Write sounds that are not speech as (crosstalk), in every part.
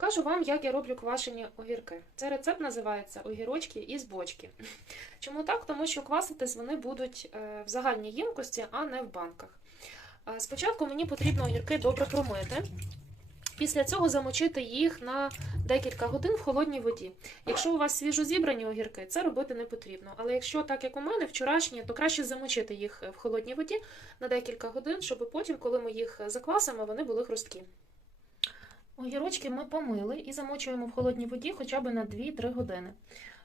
Покажу вам, як я роблю квашені огірки. Цей рецепт називається огірочки із бочки. (laughs) Чому так? Тому що кваситись вони будуть е, в загальній ємкості, а не в банках. Е, Спочатку мені потрібно огірки добре промити. Після цього замочити їх на декілька годин в холодній воді. Якщо у вас свіжо зібрані огірки, це робити не потрібно. Але якщо так як у мене вчорашні, то краще замочити їх в холодній воді на декілька годин, щоб потім, коли ми їх заквасимо, вони були хрусткі. Огірочки ми помили і замочуємо в холодній воді хоча б на 2-3 години.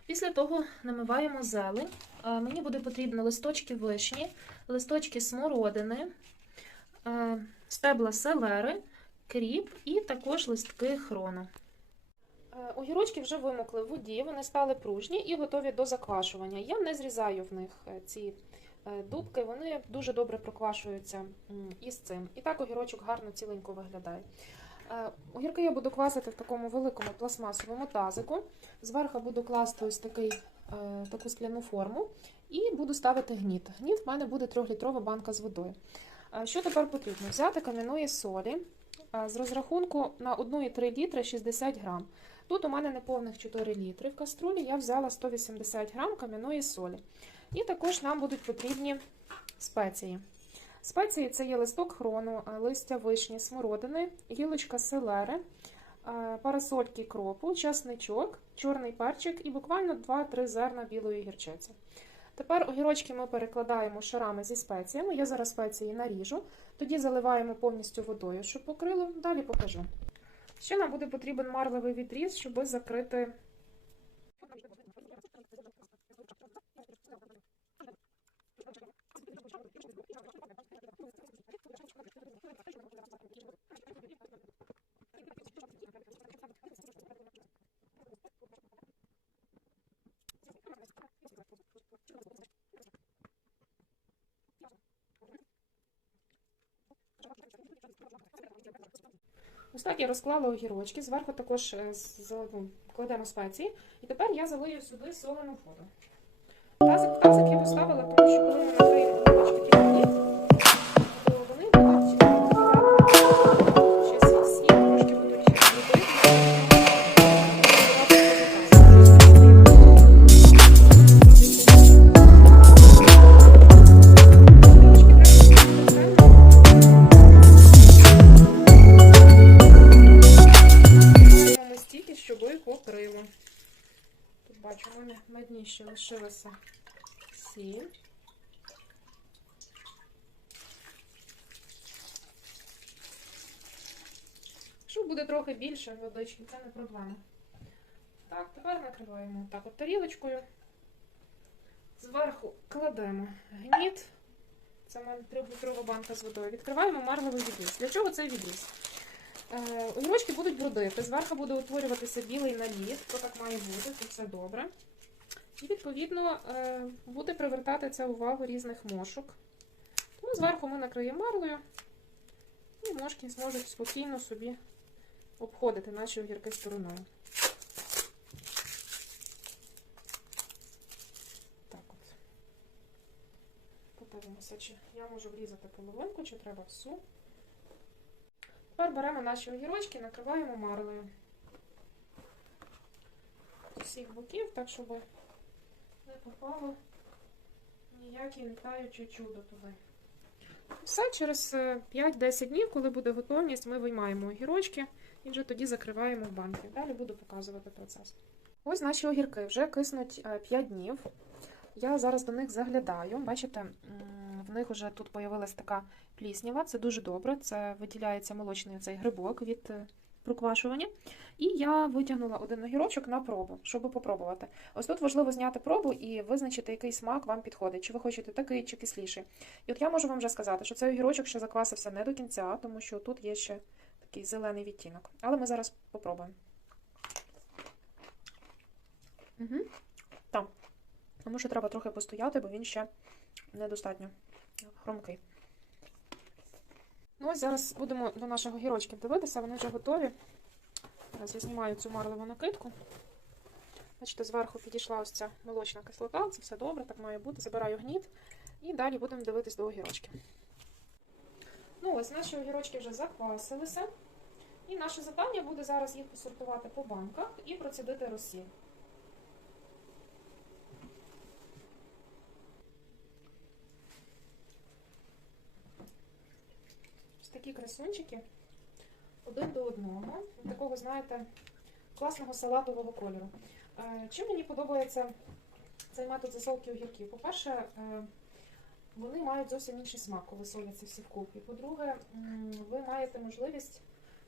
Після того намиваємо зелень. Мені буде потрібно листочки вишні, листочки смородини, стебла селери, кріп і також листки хрону. Огірочки вже вимокли в воді, вони стали пружні і готові до заквашування. Я не зрізаю в них е, ці е, дубки, вони дуже добре проквашуються із цим. І так огірочок гарно ціленько виглядає. Е, Огірки я буду класти в такому великому пластмасовому тазику. Зверху буду класти ось такий, е, таку скляну форму і буду ставити гніт. Гніт в мене буде 3-літрова банка з водою. Е, Що тепер потрібно? Взяти кам'яної солі з розрахунку на 1,3 літри 60 грам. Тут у мене неповних 4 літри в каструлі, я взяла 180 грам кам'яної солі. І також нам будуть потрібні спеції. Спеції це є листок хрону, е, листя вишні, смородини, гілочка селери, е, парасольки кропу, часничок, чорний перчик і буквально 2-3 зерна білої гірчиці. Тепер огірочки ми перекладаємо шарами зі спеціями. Я зараз спеції наріжу, тоді заливаємо повністю водою, щоб покрило. Далі покажу. Ще нам буде потрібен марливий відріз, щоб закрити. Ось так я розклала огірочки. Зверху також е, кладемо спеції. І тепер я залию сюди солену воду. Тазик я поставила, тому що у мене на ще лишилася сіль. Якщо буде трохи більше водички, це не проблема. Так, тепер накриваємо так от тарілочкою. Зверху кладемо гніт. Це в мене 3-літрова банка з водою. Відкриваємо марливий відріз. Для чого цей відріз? Е, Огірочки будуть бродити, зверху буде утворюватися білий наліт, то так має бути, то це добре. І, відповідно, е, буде привертати це увагу різних мошок. Тому зверху ми накриємо марлею, і мошки зможуть спокійно собі обходити наші огірки стороною. Так от. Подивимося, чи я можу врізати половинку, чи треба всю. Тепер беремо наші огірочки і накриваємо марлею. З усіх боків, так, щоб не попало ніяке літаюче чудо туди. Все, через е, 5-10 днів, коли буде готовність, ми виймаємо огірочки і вже тоді закриваємо в банки. Далі буду показувати процес. Ось наші огірки вже киснуть е, 5 днів. Я зараз до них заглядаю. Бачите, в них вже тут появилась така пліснява. Це дуже добре. Це виділяється молочний цей грибок від е, проквашування. І я витягнула один огірочок на пробу, щоб попробувати. Ось тут важливо зняти пробу і визначити, який смак вам підходить. Чи ви хочете такий, чи кисліший. І от я можу вам вже сказати, що цей огірочок ще заквасився не до кінця, тому що тут є ще такий зелений відтінок. Але ми зараз попробуємо. Угу. Так. Тому що треба трохи постояти, бо він ще недостатньо хромкий. Ну, ось зараз будемо до наших огірочків дивитися, вони вже готові. Зараз я знімаю цю марлеву накидку. Бачите, зверху підійшла ось ця молочна кислота, це все добре, так має бути. Забираю гніт і далі будемо дивитись до огірочків. Ну, ось наші огірочки вже заквасилися. І наше завдання буде зараз їх посортувати по банках і процідити розсіл. Такі красунчики один до одного. Такого, знаєте, класного салатового кольору. Е, Чим мені подобається цей метод засолки огірків? По-перше, е, вони мають зовсім інший смак, коли соляться всі вкупі. По-друге, ви маєте можливість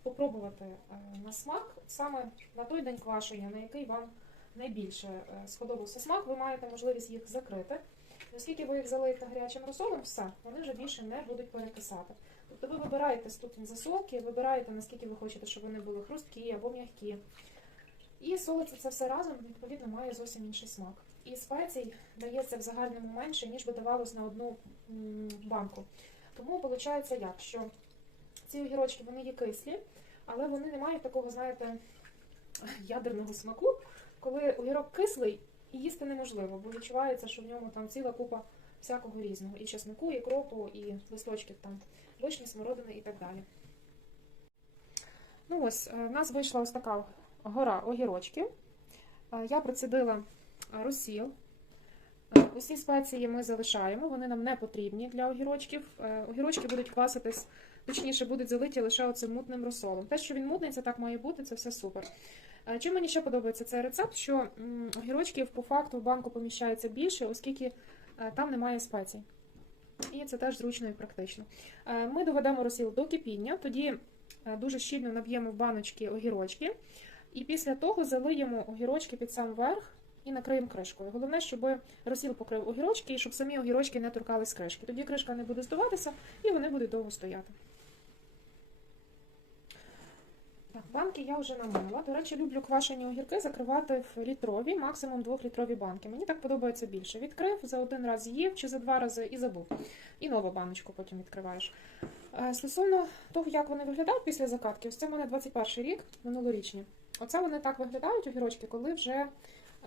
попробувати е, на смак саме на той день квашення, на який вам найбільше сподобався смак, ви маєте можливість їх закрити. Оскільки ви їх залиєте гарячим розсолом, все, вони вже більше не будуть перекисати. Тобто ви вибираєте ступінь засолки, вибираєте, наскільки ви хочете, щоб вони були хрусткі або м'які. І солиться це все разом, відповідно, має зовсім інший смак. І спецій дається в загальному менше, ніж би давалось на одну банку. Тому виходить як, що ці огірочки вони є кислі, але вони не мають такого, знаєте, ядерного смаку, коли огірок кислий і їсти неможливо, бо відчувається, що в ньому там ціла купа всякого різного. І чеснику, і кропу, і листочків там вишні, смородини і так далі. Ну ось, е, в нас вийшла ось така гора огірочків. Е, Я процедила е, розсіл. Е, Усі спеції ми залишаємо, вони нам не потрібні для огірочків. Е, Огірочки будуть кваситись, точніше, будуть залиті лише оцим мутним розсолом. Те, що він мутний, це так має бути, це все супер. Е, Чим мені ще подобається цей рецепт, що огірочків по факту в банку поміщається більше, оскільки е, там немає спецій. І це теж зручно і практично. Е, Ми доведемо розсіл до кипіння, тоді е, дуже щільно наб'ємо в баночки огірочки, і після того залиємо огірочки під сам верх і накриємо кришкою. Головне, щоб розсіл покрив огірочки і щоб самі огірочки не торкались кришки. Тоді кришка не буде здуватися і вони будуть довго стояти. Так, банки я вже намила. До речі, люблю квашені огірки закривати в літрові, максимум 2-літрові банки. Мені так подобається більше. Відкрив, за один раз з'їв чи за два рази і забув. І нову баночку потім відкриваєш. Е, Стосовно того, як вони виглядають після закатки, ось це в мене 21 рік, минулорічні. Оце вони так виглядають, огірочки, коли вже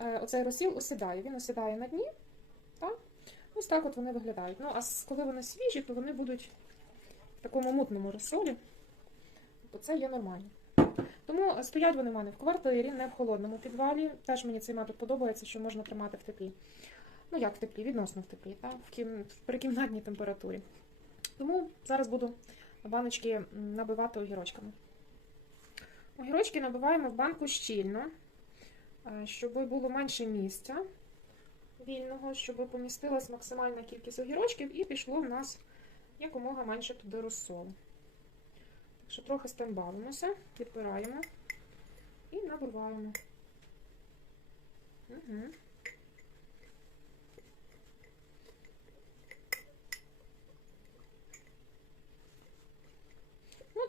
е, оцей розсіл осідає. Він осідає на дні. Так? Ось так от вони виглядають. Ну, а коли вони свіжі, то вони будуть в такому мутному розсолі. То це є нормально. Тому стоять вони в мене в квартирі, не в холодному підвалі. Теж мені цей метод подобається, що можна тримати в теплі. Ну, як в теплі, відносно в теплі, так? В кім... при кімнатній температурі. Тому зараз буду баночки набивати огірочками. Огірочки набиваємо в банку щільно, е, щоб було менше місця вільного, щоб помістилась максимальна кількість огірочків і пішло в нас якомога менше туди розсолу. Так трохи тим підпираємо і набиваємо. Угу.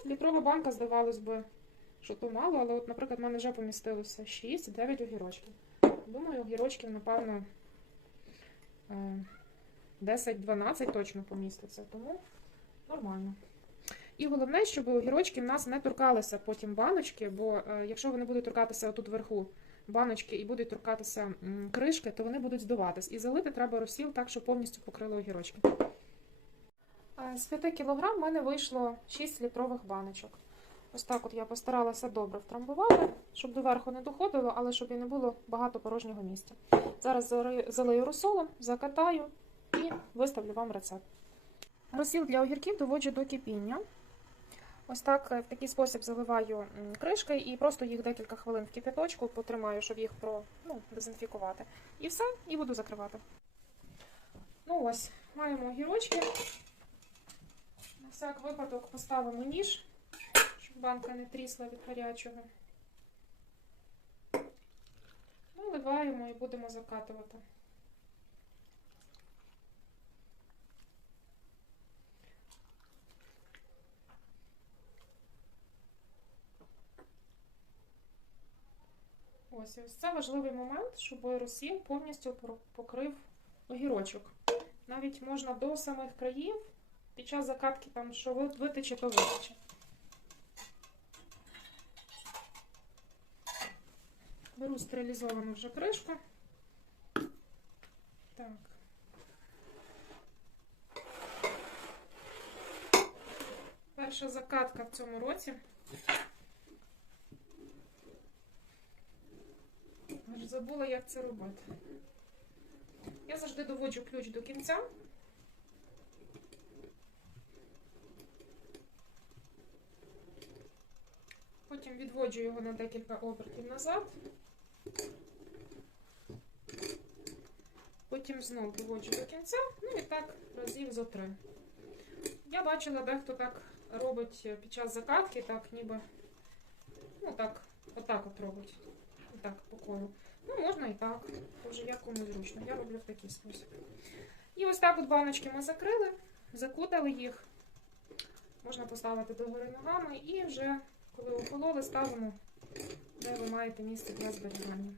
Літрова банка, здавалось би, що то мало, але, от, наприклад, в мене вже помістилося 6-9 огірочків. Думаю, огірочків, напевно, е, 10-12 точно поміститься, тому нормально. І головне, щоб огірочки в нас не торкалися потім баночки, бо е, якщо вони будуть торкатися отут вверху баночки і будуть торкатися кришки, то вони будуть здуватись. І залити треба розсіл так, щоб повністю покрили огірочки. Е, З 5 кг в мене вийшло 6 літрових баночок. Ось так от я постаралася добре втрамбувати, щоб доверху не доходило, але щоб і не було багато порожнього місця. Зараз залию розсолом, закатаю і виставлю вам рецепт. Розсіл для огірків доводжу до кипіння. Ось так е, в такий спосіб заливаю кришки і просто їх декілька хвилин в кипяточку потримаю, щоб їх про, ну, дезінфікувати. І все, і буду закривати. Ну ось, маємо огірочки. На всяк випадок поставимо ніж, щоб банка не трісла від гарячого. Наливаємо і будемо закатувати. Ось, ось це важливий момент, щоб розсіл повністю покрив огірочок. Навіть можна до самих країв під час закатки там, що витече, то витече. Беру стерилізовану вже кришку. Так. Перша закатка в цьому році. Забула, як це робити. Я завжди доводжу ключ до кінця. Потім відводжу його на декілька обертів назад. Потім знову доводжу до кінця, ну і так разів зо три. Я бачила, дехто так робить під час закатки, так ніби, ну так, отак от робить. Отак по колу. Ну, можна і так, то вже як кому зручно. Я роблю в такий спосіб. І ось так от баночки ми закрили, закутали їх. Можна поставити догори ногами і вже, коли охололи, ставимо, де ви маєте місце для зберігання.